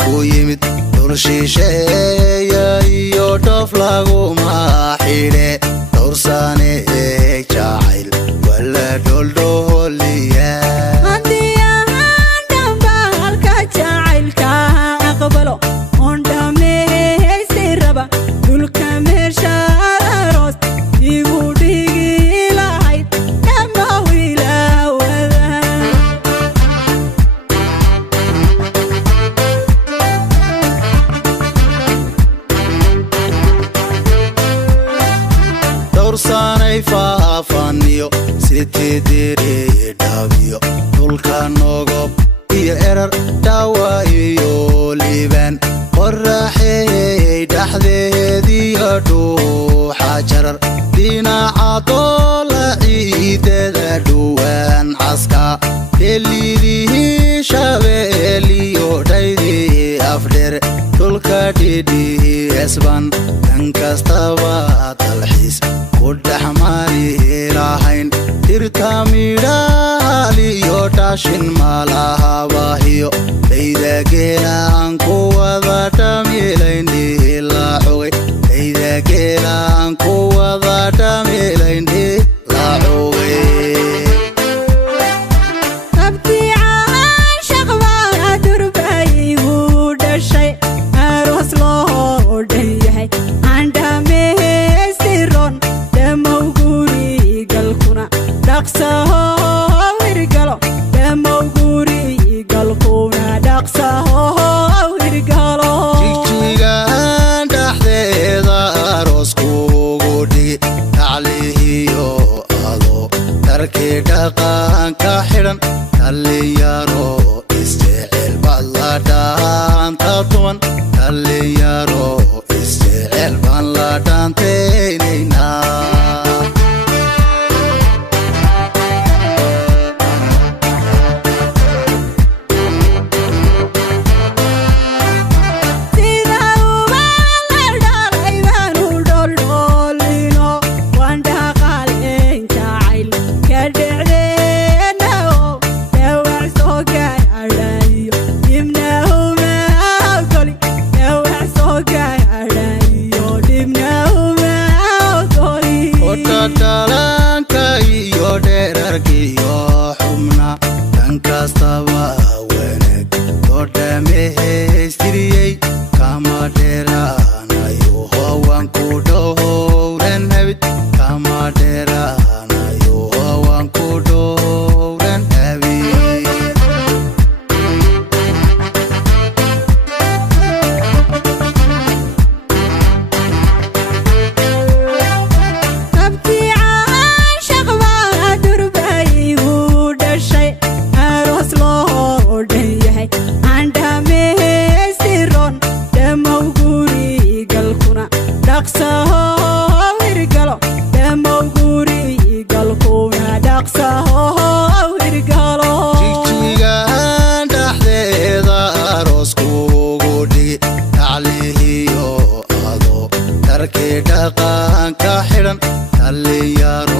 ku yimid dul shisheeya iyo dhoof laguma xidhe dowrsane jacayl wala dholdhooliya faafaniyo sitidiri dhawiyo dhulka nogob iyo erar dhawa iyo liibaan qoraxey dhaxdeediyo dhuuxa jarar dhinaca doola ciidada dhuwaan caska deliilihii shabeeliyo dhaydii afdheer dhulka dhidhii esban dhan kastaba dalxiis kudhaxmaali lahayn dhirta midhaaliyo dhaashin malahabahiyo dhaydageelaan ku wada dhamilayndhii la xogay dhaydageelaan ku wada dhamilayndhii la xogay dhaqanka xidhan dhalinyaro isjecel baan la dhaanta tuman dhalinyaro isjecel baan la dhaantaynaynaa dhalanka iyo dherarkiyo xubna dhan kastaba wanaag oo dhammaystiriyey kama dheeraanayo hawaan ku dhowran habid kama dheeraanayo hawaan ku dhowran habid dhaqanka xidhan dhalinyaro